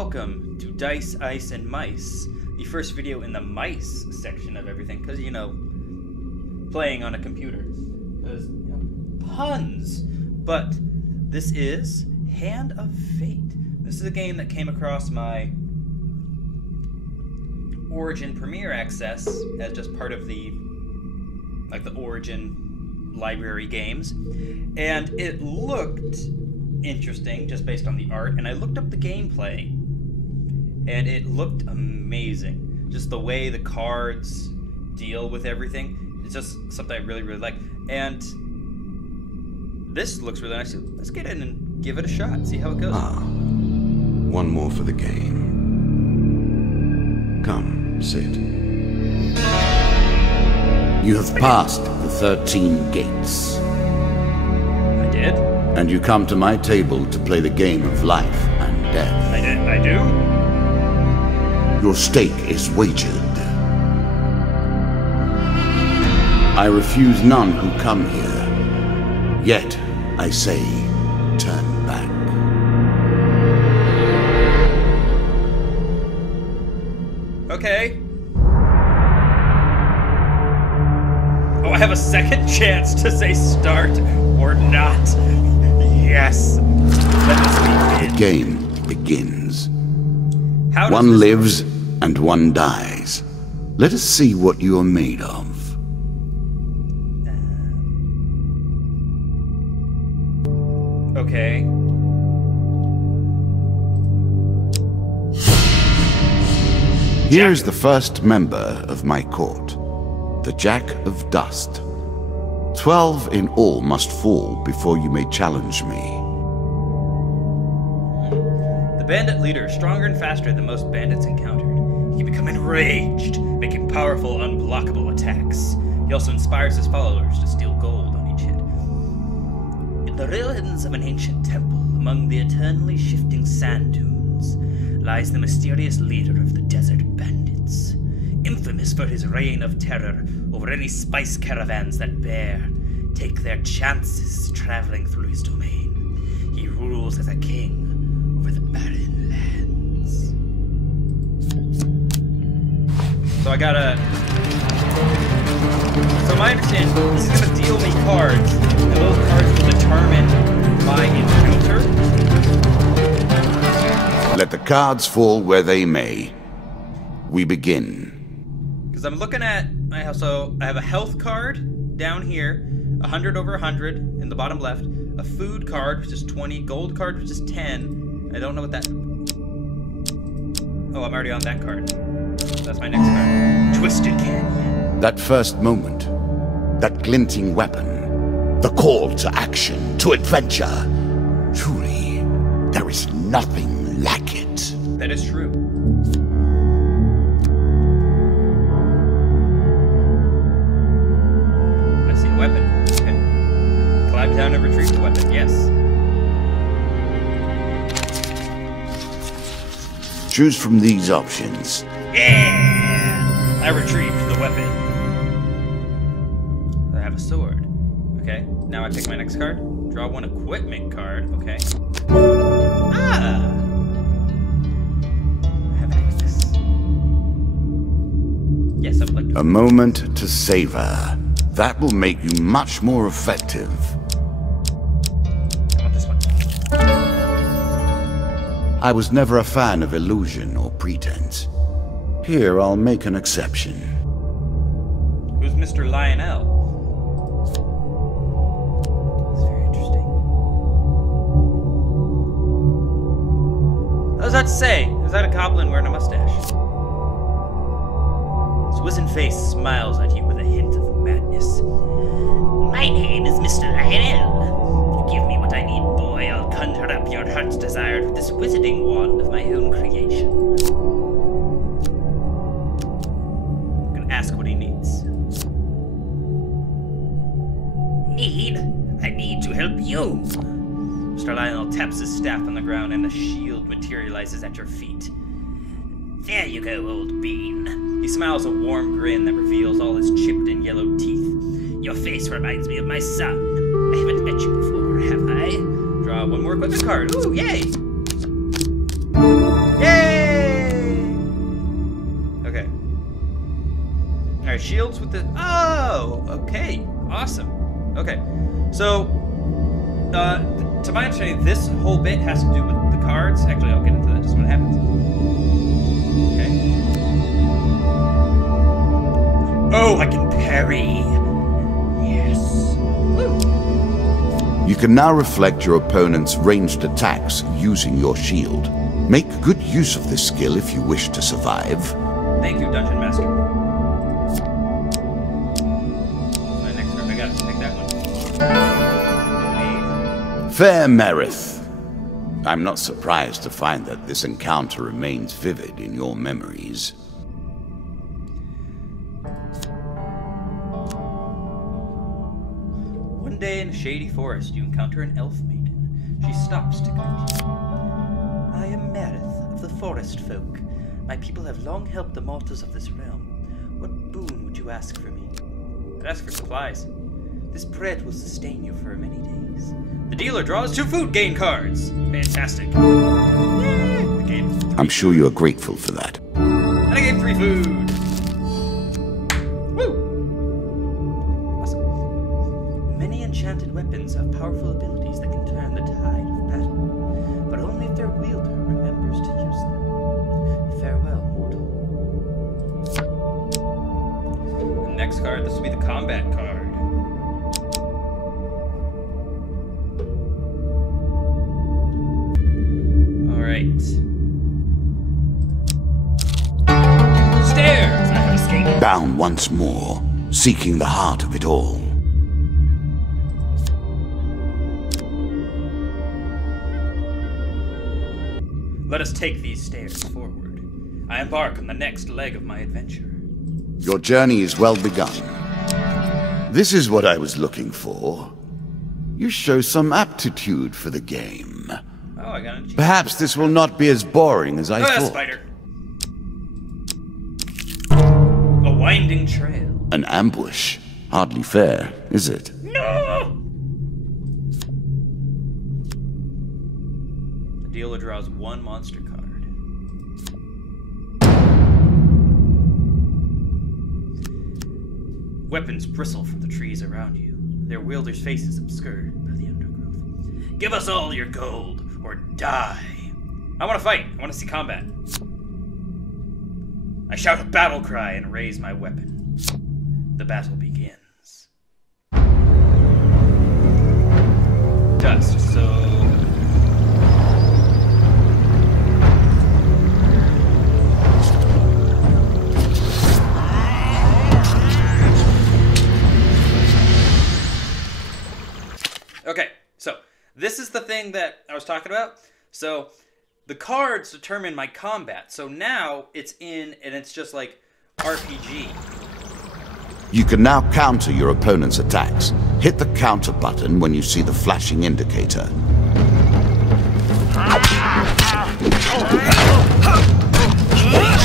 welcome to Dice, Ice, and Mice, the first video in the mice section of everything, because, you know, playing on a computer. Because, you know, puns! But this is Hand of Fate. This is a game that came across my Origin Premier Access as just part of the, like, the Origin library games. And it looked interesting just based on the art, and I looked up the gameplay, and it looked amazing. Just the way the cards deal with everything, it's just something I really, really like. And this looks really nice. Let's get in and give it a shot, see how it goes. One more for the game. Come, sit. You have passed the 13 gates. I did? And you come to my table to play the game of life and death. I do? Your stake is wagered. I refuse none who come here. Yet, I say, turn back. Okay. Oh, I have a second chance to say start or not. Yes. Let us begin. The game begins. How does one this lives and one dies. Let us see what you are made of. Okay. Here is the first member of my court, the Jack of Dust. 12 in all must fall before you may challenge me. The bandit leader is stronger and faster than most bandits encountered. He can become enraged, making powerful, unblockable attacks. He also inspires his followers to steal gold on each hit. In the ruins of an ancient temple, among the eternally shifting sand dunes, lies the mysterious leader of the desert bandits, infamous for his reign of terror over any spice caravans that take their chances traveling through his domain. He rules as a king over the barren lands. So I gotta... So my understanding, this is gonna deal me cards, and those cards will determine my encounter. Let the cards fall where they may. We begin. Because I'm looking at my house, so I have a health card down here, 100 over 100 in the bottom left, a food card, which is 20, gold card, which is 10. I don't know what that... Oh, I'm already on that card. That's my next card. Twisted Canyon. That first moment, that glinting weapon, the call to action, to adventure. Truly, there is nothing like it. That is true. I see a weapon. Okay. Climb down and retrieve the weapon. Yes. Choose from these options. Yeah! I retrieved the weapon. I have a sword. Okay. Now I pick my next card. Draw one equipment card. Okay. Ah! I have an axe. Yes, I would like to. A moment to savor. That will make you much more effective. I want this one. I was never a fan of illusion or pretense. Here, I'll make an exception. Who's Mr. Lionel? That's very interesting. What does that say? Is that a goblin wearing a mustache? His wizened face smiles at you with a hint of madness. My name is Mr. Lionel. If you give me what I need, boy, I'll conjure up your heart's desire with this wizarding wand of my own creation. I'm gonna ask what he needs. I need to help you. Mr. Lionel taps his staff on the ground and a shield materializes at your feet. There you go, old bean. He smiles a warm grin that reveals all his chipped and yellow teeth. Your face reminds me of my son. I haven't met you before, have I? Draw one more equipment card. Ooh, yay! Yay! shields with the... Oh, okay. Awesome. Okay. So, to my understanding, this whole bit has to do with the cards. Actually, I'll get into that just when it happens. Okay. Oh, I can parry. Yes. Woo. You can now reflect your opponent's ranged attacks using your shield. Make good use of this skill if you wish to survive. Thank you, Dungeon Master. My next turn, I gotta take that one. Fair Merith. I'm not surprised to find that this encounter remains vivid in your memories. One day in a shady forest, you encounter an elf maiden. She stops to greet you. I am Merith of the Forest Folk. My people have long helped the mortals of this realm. What boon would you ask for me? I'd ask for supplies. This bread will sustain you for many days. The dealer draws 2 food gain cards. Fantastic. Yeah, we gained 3 I'm sure you are grateful for that. And I gained 3 food. Woo! Awesome. Many enchanted weapons have powerful abilities that can turn the tide of battle, but only if their wielder remembers to use them. Farewell, mortal. The next card, this will be the combat card. Alright. Stairs! I have escaped. Bound once more, seeking the heart of it all. Let us take these stairs forward. I embark on the next leg of my adventure. Your journey is well begun. This is what I was looking for. You show some aptitude for the game. Oh, I got an achievement. Perhaps this will not be as boring as I thought. Spider. A winding trail. An ambush. Hardly fair, is it? No! The dealer draws 1 monster card. Weapons bristle from the trees around you, their wielders' faces obscured by the undergrowth. Give us all your gold, or die. I want to fight. I want to see combat. I shout a battle cry and raise my weapon. The battle begins. Dust, so... Okay, so this is the thing that I was talking about. So the cards determine my combat. So now it's in, and it's just like RPG. You can now counter your opponent's attacks. Hit the counter button when you see the flashing indicator.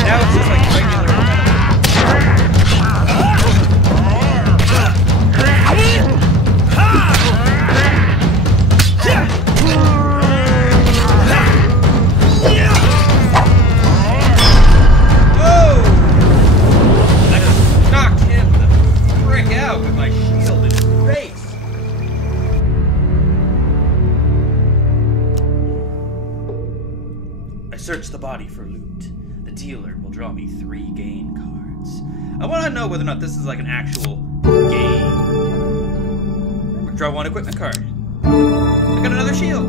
Now it's just like regular. With my shield in his face. I search the body for loot. The dealer will draw me 3 gain cards. I want to know whether or not this is like an actual game. Draw 1 equipment card. I got another shield.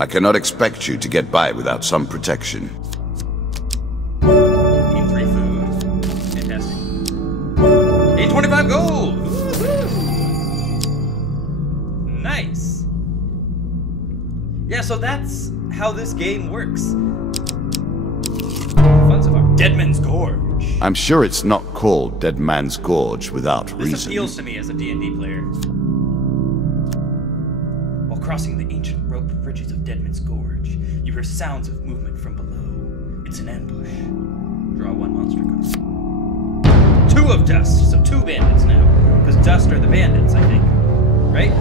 I cannot expect you to get by without some protection. Gain 3 food. Fantastic. Gain 25 gold. Nice. Yeah, so that's how this game works. Fun so far. Deadman's Gorge. I'm sure it's not called Dead Man's Gorge without This reason. appeals to me as a D&D player. While crossing the ancient rope bridges of Deadman's Gorge, you hear sounds of movement from below. It's an ambush. Draw 1 monster card. 2 of dust, so 2 bandits now. Because dust are the bandits, I think. Right?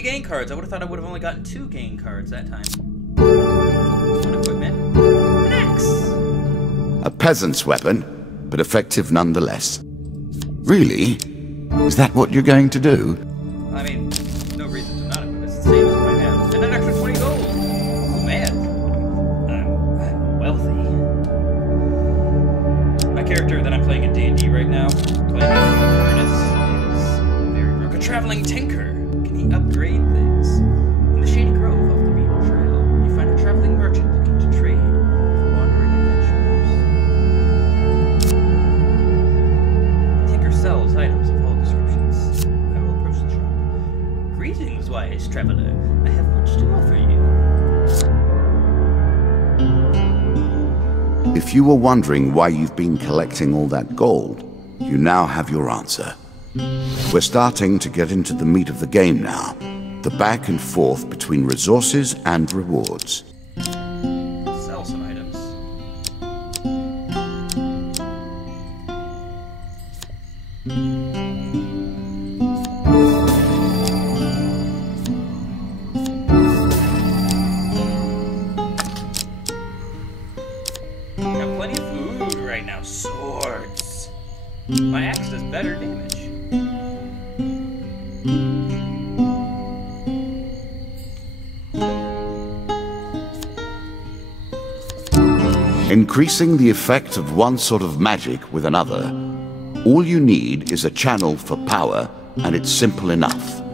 3 gain cards. I would have thought I would have only gotten 2 gain cards that time. One equipment. An axe. A peasant's weapon, but effective nonetheless. Really? Is that what you're going to do? I mean, no reason to not equip. It's the same as what I have. And an extra 20 gold. Oh, man. I'm wealthy. My character that I'm playing in D&D right now, playing Ernest, is very broke. A traveling tinker. Can he upgrade things? In the Shady Grove off the beaten trail, you find a traveling merchant looking to trade with wandering adventurers. The tinker sells items of all descriptions. I will approach the shop. Greetings, wise traveler. I have much to offer you. If you were wondering why you've been collecting all that gold, you now have your answer. We're starting to get into the meat of the game now. The back and forth between resources and rewards. Sell some items. Got plenty of food right now. Swords. My axe does better damage. Increasing the effect of one sort of magic with another, all you need is a channel for power, and it's simple enough. I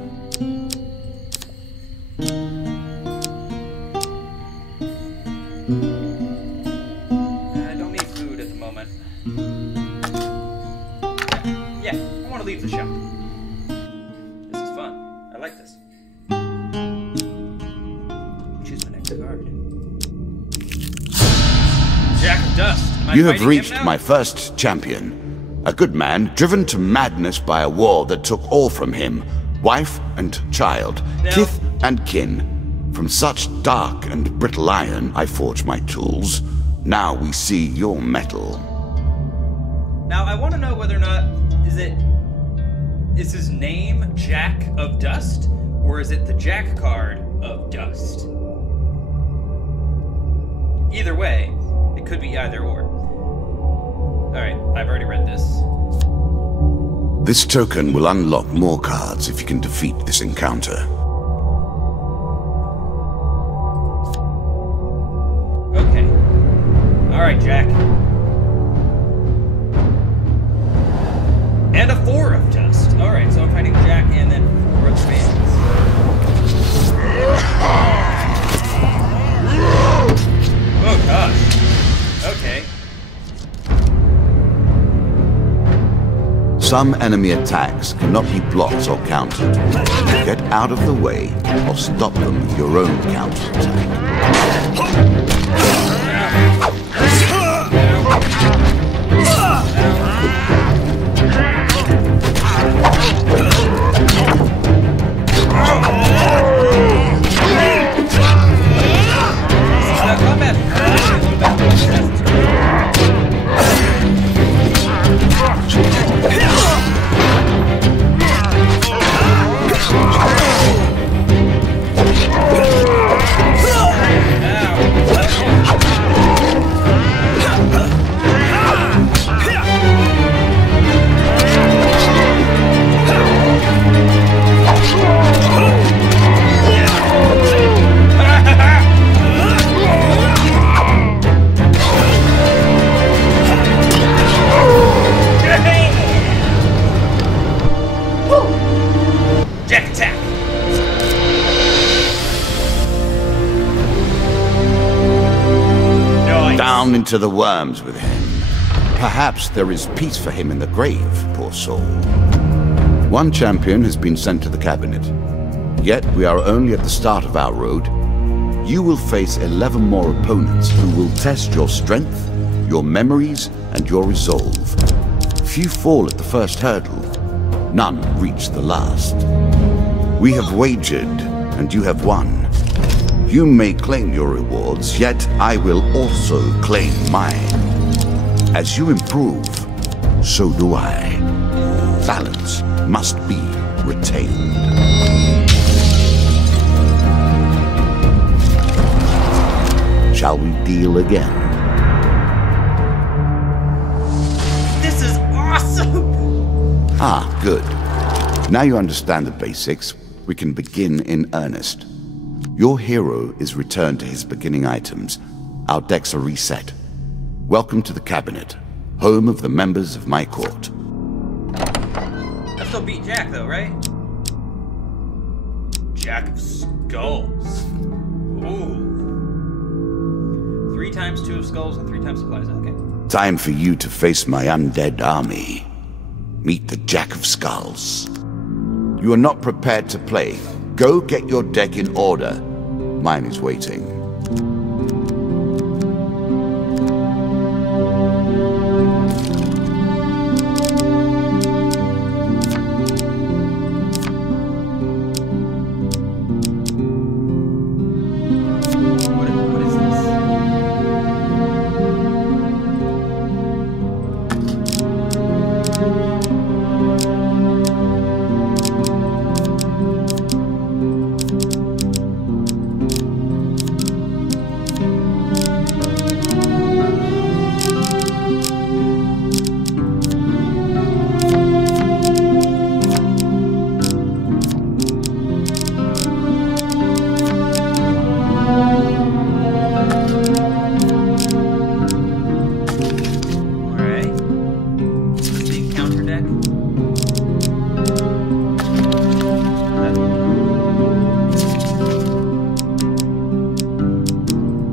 don't need food at the moment. Yeah, I want to leave the shop. This is fun. I like this. Choose my next card. Jack of Dust. Am I You have fighting him reached now? my first champion. A good man, driven to madness by a war that took all from him. Wife and child, Now- kith and kin. From such dark and brittle iron I forge my tools. Now we see your metal. Now, I want to know whether or not, is his name Jack of Dust, or is it the Jack card of Dust? Either way, it could be either or. Alright, I've already read this. This token will unlock more cards if you can defeat this encounter. Okay. Alright, Jack. And a 4 of Dust. Alright, so I'm fighting Jack and then 4 of Spades. Oh gosh. Okay. Some enemy attacks cannot be blocked or countered. Get out of the way or stop them with your own counterattack. Jack attack! Nice. Down into the worms with him. Perhaps there is peace for him in the grave, poor soul. One champion has been sent to the cabinet. Yet we are only at the start of our road. You will face 11 more opponents who will test your strength, your memories, and your resolve. Few fall at the first hurdle. None reach the last. We have wagered, and you have won. You may claim your rewards, yet I will also claim mine. As you improve, so do I. Balance must be retained. Shall we deal again? This is awesome! Ah, good. Now you understand the basics, we can begin in earnest. Your hero is returned to his beginning items. Our decks are reset. Welcome to the cabinet, home of the members of my court. I still beat Jack though, right? Jack of Skulls. Ooh. 3 times 2 of skulls and 3 times supplies, okay. Time for you to face my undead army. Meet the Jack of Skulls. You are not prepared to play. Go get your deck in order. Mine is waiting. What is this?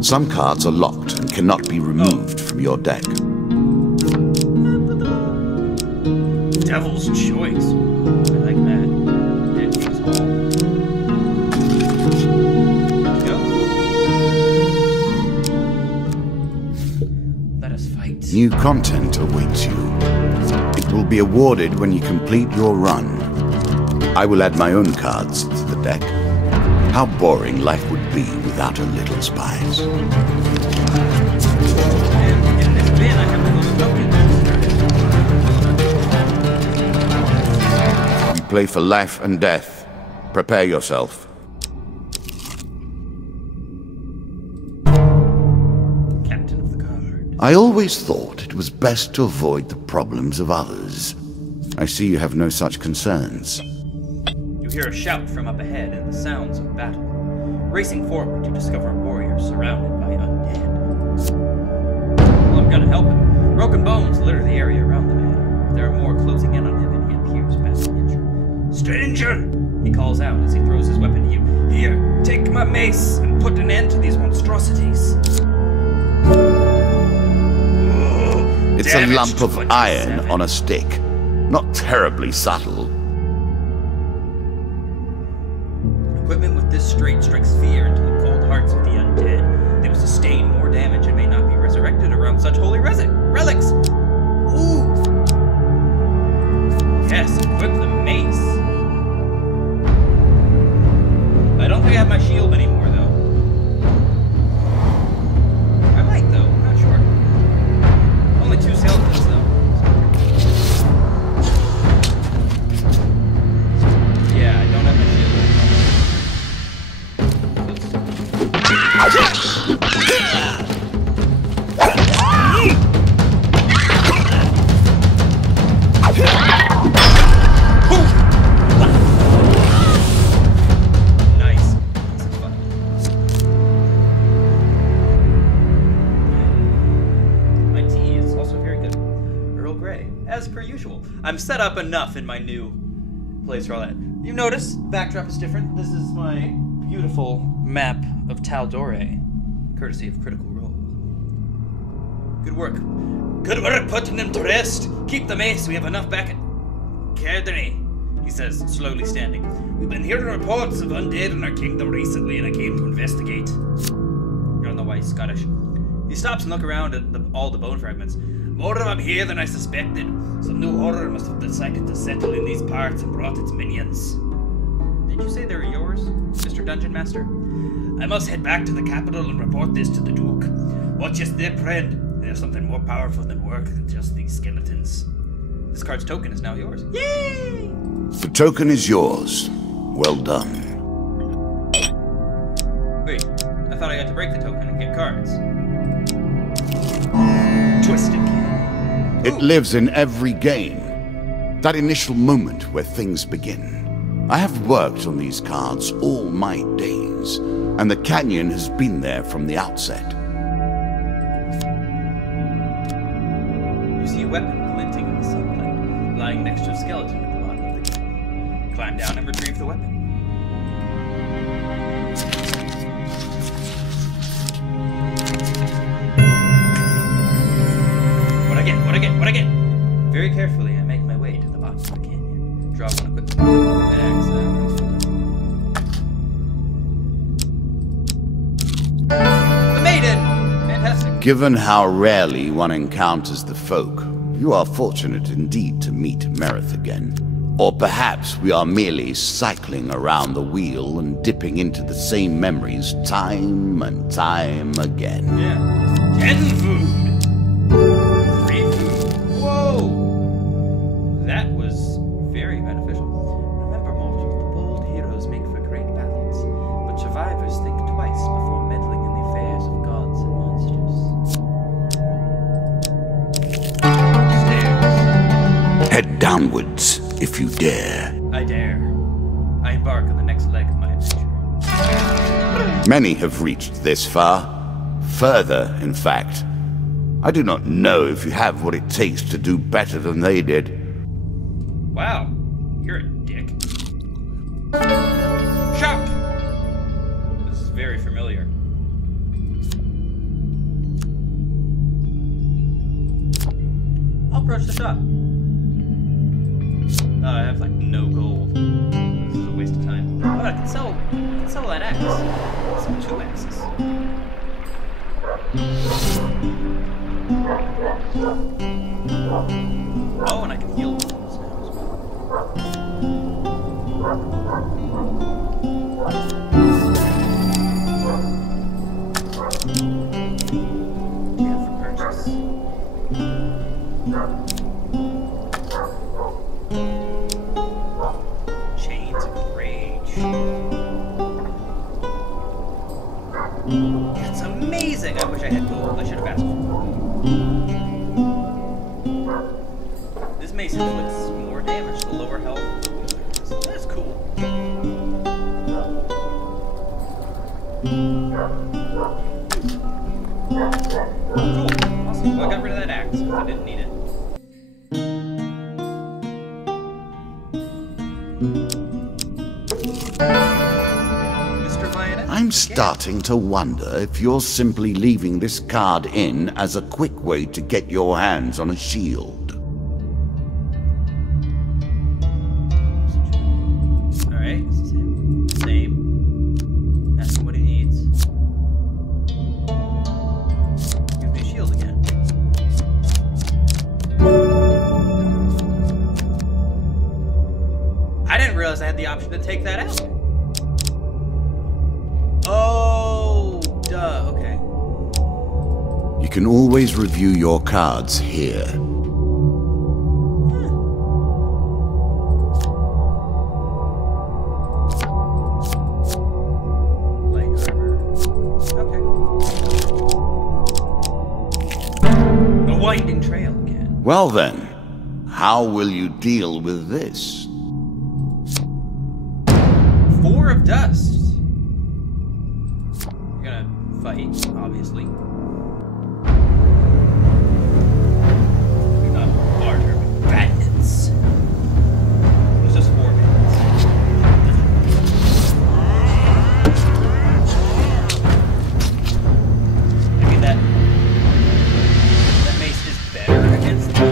Some cards are locked and cannot be removed from your deck. Devil's Choice. I like that. Dead King's Hall. Go. Let us fight. New content awaits you. It will be awarded when you complete your run. I will add my own cards to the deck. How boring life would be without a little spice. And in this bin, I have my little token. You play for life and death. Prepare yourself. Captain of the Guard. I always thought it was best to avoid the problems of others. I see you have no such concerns. You hear a shout from up ahead and the sounds of battle. Racing forward, you discover a warrior surrounded by undead. Well, I'm gonna help him. Broken bones litter the area around the man. There are more closing in on him and he appears badly injured. Stranger! He calls out as he throws his weapon to you. Here, take my mace and put an end to these monstrosities. It's a lump of iron on a stick. Not terribly subtle. Equipment with this straight strikes fear into the cold hearts of the undead. They will sustain more damage and may not be resurrected around such holy relics. Ooh! Yes, equip the mace. I don't think I have my shield anymore, though. I might, though. I'm not sure. Only 2 skeletons, though. Yeah, I don't have my shield anymore. Nice. That's fun. My tea is also very good. Earl Grey, as per usual. I'm set up enough in my new place for all that. You notice the backdrop is different. This is my beautiful map of Taldore, courtesy of Critical Role. Good work. Good work putting them to rest. Keep the mace. We have enough back at Cardeny, he says, slowly standing. We've been hearing reports of undead in our kingdom recently, and I came to investigate. You don't know why he's Scottish. He stops and looks around at all the bone fragments. More of them here than I suspected. Some new horror must have decided to settle in these parts and brought its minions. Did you say they were yours, Mr. Dungeon Master? I must head back to the capital and report this to the Duke. Watch your step, friend. There's something more powerful than work than just these skeletons. This card's token is now yours. Yay! The token is yours. Well done. Wait, I thought I got to break the token and get your cards. Twisted Canyon. It lives in every game. That initial moment where things begin. I have worked on these cards all my days, and the canyon has been there from the outset. You see a weapon glinting in the sunlight, lying next to a skeleton at the bottom of the canyon. Climb down and retrieve the weapon. What I get? Very carefully, I make my way to the bottom of the canyon. Draw one equipped axe. The maiden! Fantastic. Given how rarely one encounters the folk, you are fortunate indeed to meet Merith again. Or perhaps we are merely cycling around the wheel and dipping into the same memories time and time again. Yeah. 10 food! 3 food. Whoa! That was very beneficial. Remember, mortal, the bold heroes make for great battles, but survivors think twice before meddling in the affairs of gods and monsters. Stairs. Head downwards, if you dare. I dare. I embark on the next leg of my adventure. Many have reached this far. Further, in fact. I do not know if you have what it takes to do better than they did. Wow, you're a dick. Shop! This is very familiar. I'll approach the shop. Oh, I have like no gold. This is a waste of time. Oh, I can sell that axe. Sell 2 axes. Oh, and I can heal wounds now as well. Do you have for purchase? Chains of Rage. That's amazing! I wish I had gold. I should have asked for it. This mace inflicts more damage to the lower health of the wielders. That's cool. Cool. Awesome. Well, I got rid of that axe because I didn't need it. Mr. Lioness? I'm starting to wonder if you're simply leaving this card in as a quick way to get your hands on a shield. Alright, same. Ask him what he needs. Give me a shield again. I didn't realize I had the option to take that out. Oh, duh, okay. You can always review your cards here. Light armor. Okay. A winding trail again. Well then, how will you deal with this? 4 of dust. You're gonna fight, obviously. Not barter, but bandits. There's just 4 bandits. Maybe that mace is better against the head.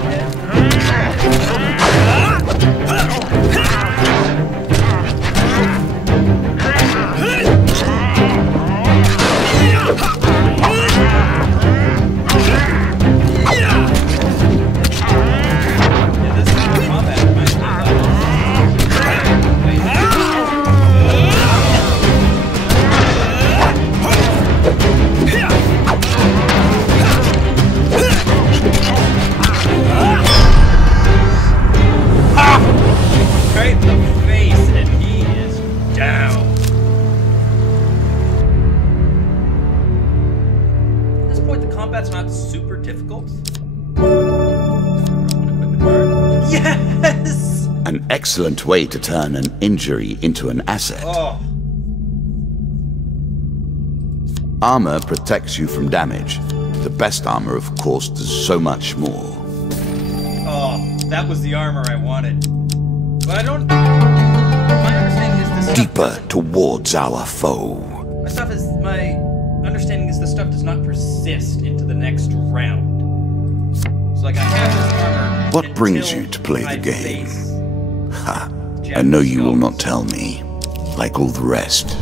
difficult. Yes! An excellent way to turn an injury into an asset. Oh. Armor protects you from damage. The best armor, of course, does so much more. Oh, that was the armor I wanted. But I don't... My understanding is this stuff... Deeper towards our foe. My understanding is this stuff does not persist into the next round. So, like, I have this armor... What brings you to play the game? Ha! I know you will not tell me. Like all the rest,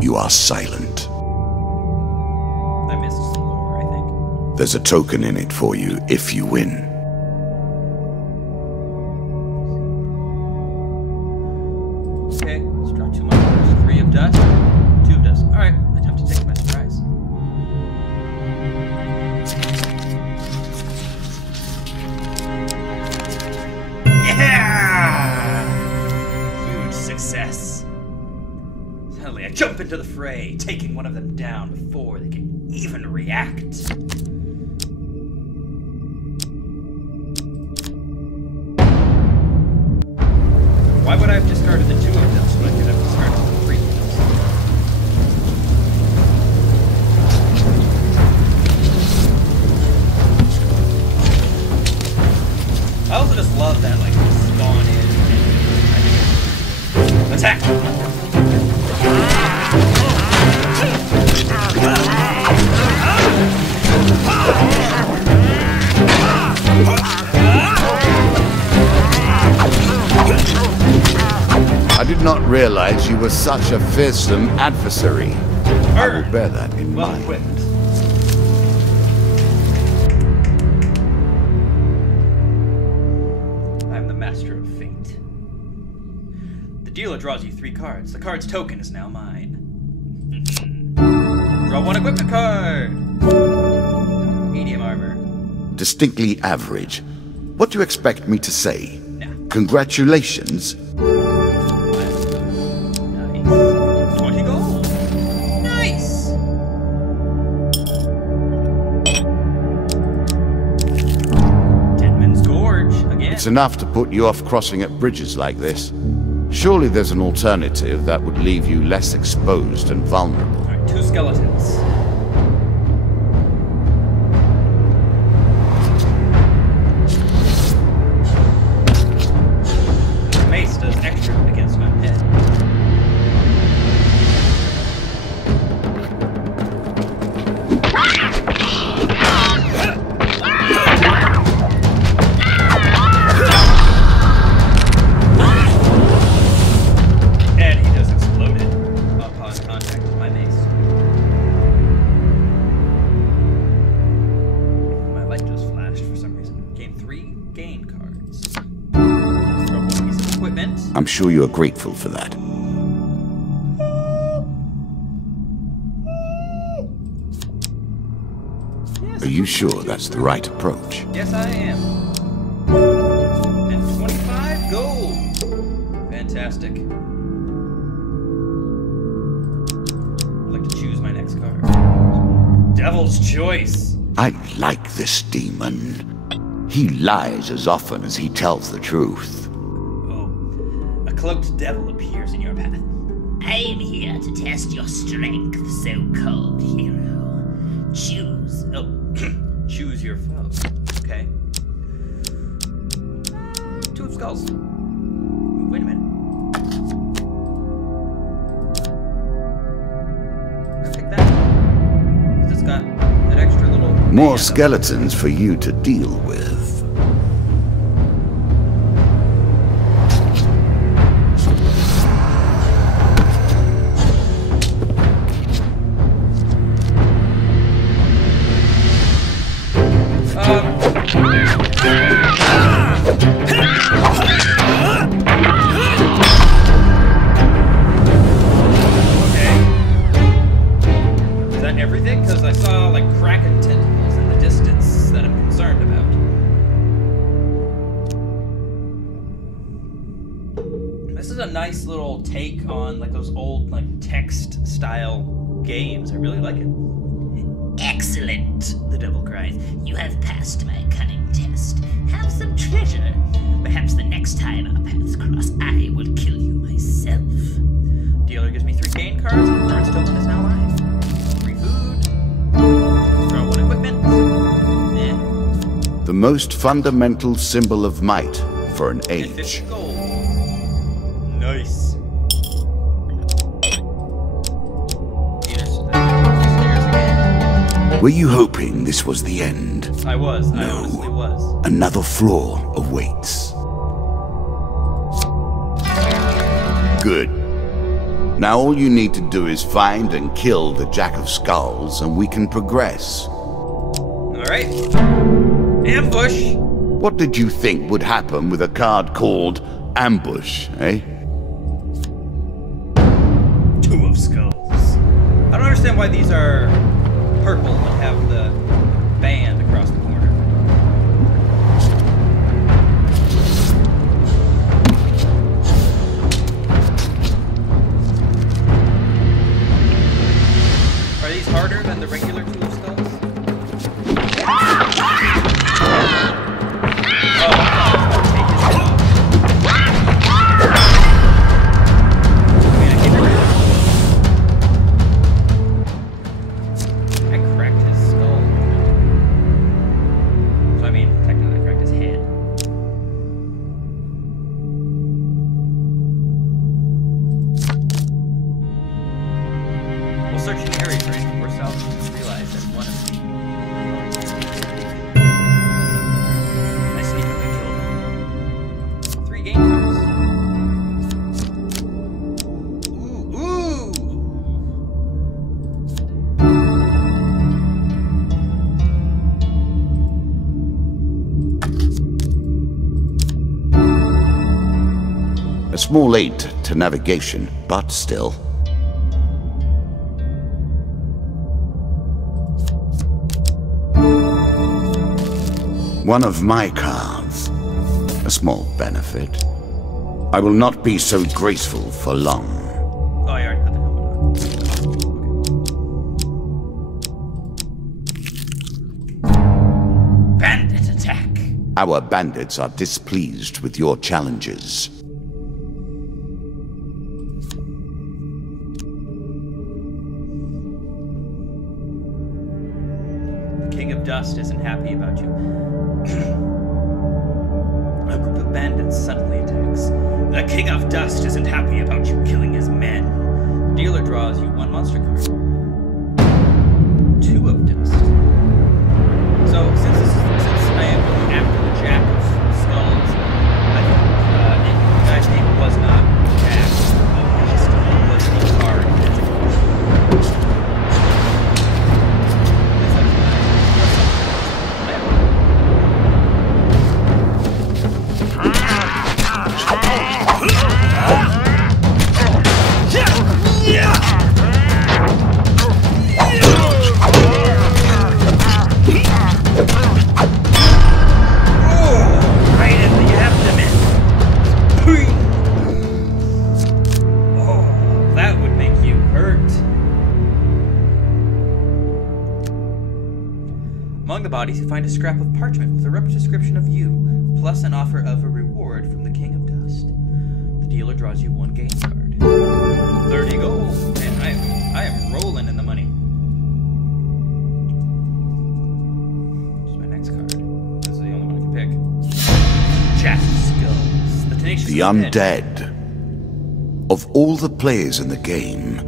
you are silent. I missed some more, I think. There's a token in it for you if you win. Okay, let's draw 2 monsters. 3 of dust, 2 of dust. Alright, attempt to take my surprise. Yeah! Huge success. Suddenly I jump into the fray, taking one of them down before they can even react. Why would I have discarded the 2 of dust when I could have discarded the 3 of dust? I also just love that, like, spawn in. Attack! I did not realize you were such a fearsome adversary. I will bear that in mind. Well equipped. I'm the master of fate. The dealer draws you 3 cards. The card's token is now mine. Draw 1 equipment card. Medium armor. Distinctly average. What do you expect me to say? Nah. Congratulations. Nice. 20 gold. Nice. Deadman's Gorge again. It's enough to put you off crossing at bridges like this. Surely there's an alternative that would leave you less exposed and vulnerable. Alright, 2 skeletons. Mace does extra against my head. And he just exploded upon contact with my mace. My light just flashed for some reason. Gain 3 gain cards. Throw 1 piece of equipment. I'm sure you are grateful for that. Yes, Are you sure that's the right approach? yes, I am. And 25 gold. Fantastic. I'd like to choose my next card. Devil's Choice. I like this demon. He lies as often as he tells the truth. Oh, a cloaked devil appears in your path. I am here to test your strength, so-called hero. Choose. Oh, choose your foe. Okay. 2 of skulls. Ooh, wait a minute. I'll take that. 'Cause it's got that extra little... More band. skeletons for you to deal with. Okay. Is that everything? Because I saw, like, kraken tentacles in the distance that I'm concerned about. This is a nice little take on, like, those old, like, text-style games. I really like it. Excellent. Excellent, the devil cries. You have passed my cunning test. Have some treasure. Perhaps the next time our paths cross, I will kill you myself. Dealer gives me 3 gain cards, and the cards token is now mine. 3 food. Draw 1 equipment. The most fundamental symbol of might for an And 50 age. gold. Nice. Were you hoping this was the end? I was. I honestly was. Another floor awaits. Good. Now all you need to do is find and kill the Jack of Skulls, and we can progress. Alright. Ambush! What did you think would happen with a card called Ambush, eh? 2 of Skulls. I don't understand why these are purple but have the band across the corner. Are these harder than the regular 2 of Skulls? A small aid to navigation, but still. One of my cards. A small benefit. I will not be so graceful for long. Oh, I already put the helmet on. Bandit attack. Our bandits are displeased with your challenges. The King of Dust isn't happy about you. A group of bandits suddenly attacks. The King of Dust isn't happy about you killing his men. The dealer draws you 1 monster card. 2 of Dust. So since I am going after the Jack of Skulls, I think the guy's name was not Jack. It was the card. Among the bodies, you find a scrap of parchment with a rough description of you, plus an offer of a reward from the King of Dust. The dealer draws you 1 gain card. 30 gold. Man, I am rolling in the money. Just my next card. This is the only one I can pick. Jack of Skulls. The tenacious The undead. Of all the players in the game,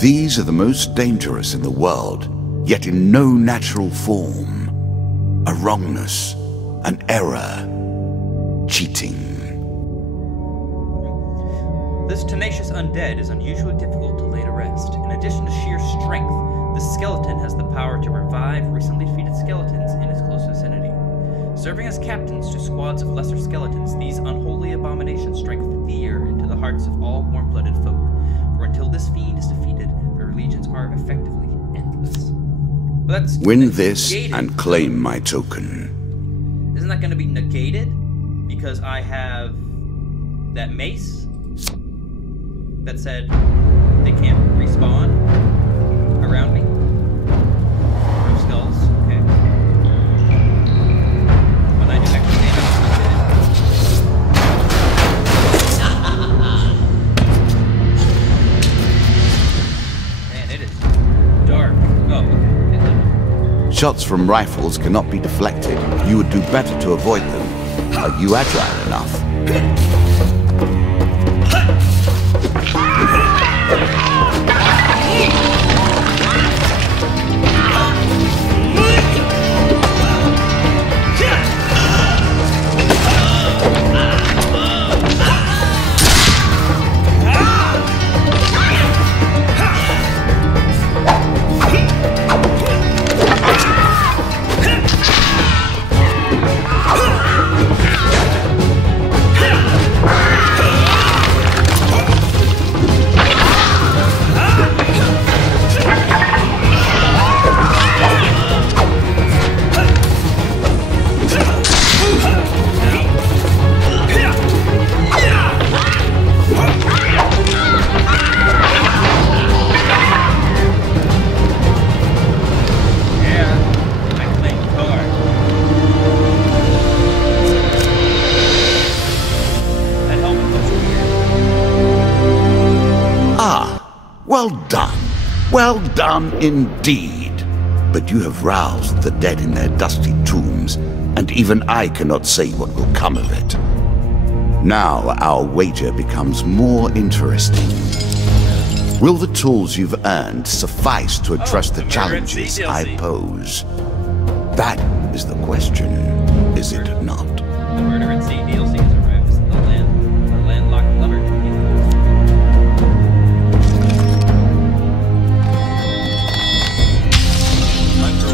these are the most dangerous in the world, yet in no natural form. A wrongness, an error, cheating. This tenacious undead is unusually difficult to lay to rest. In addition to sheer strength, this skeleton has the power to revive recently defeated skeletons in its close vicinity. Serving as captains to squads of lesser skeletons, these unholy abominations strike fear into the hearts of all warm-blooded folk. For until this fiend is defeated, their legions are effectively endless. That's Win this negated. and claim my token. Isn't that going to be negated because I have that mace that said they can't respawn around me? No skulls. shots from rifles cannot be deflected, you would do better to avoid them. Are you agile enough? Well done. Well done indeed. But you have roused the dead in their dusty tombs, and even I cannot say what will come of it. Now our wager becomes more interesting. Will the tools you've earned suffice to address the challenges I pose? That is the question, is it not? The Murder at Sea DLC has arrived. The landlocked lover.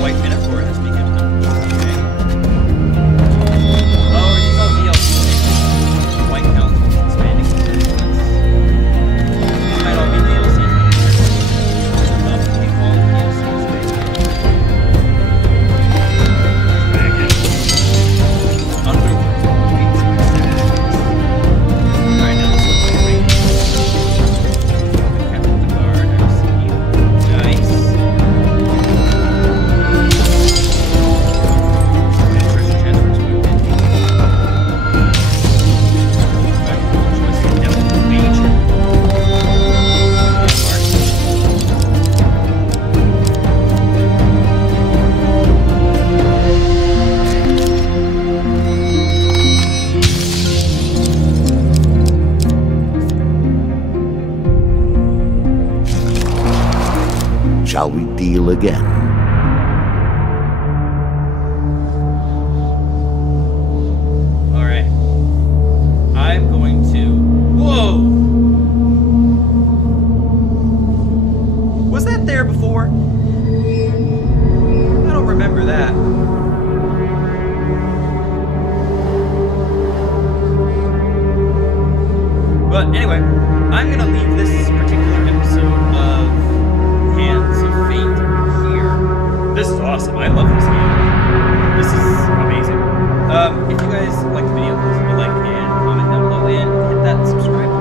White Minotaur has begun. Okay. Oh, are these all DLC? White Council is expanding. These might all be DLC. Keep all the DLCs Alright, now this looks great. Captain the guard, I see you. Nice. Shall we deal again? Alright. I'm going to... Whoa! Was that there before? I don't remember that. But anyway, I'm gonna leave this particular episode of Hands of Fate here. This is awesome. I love this game. This is amazing. If you guys like the video, please leave a like and comment down below and hit that subscribe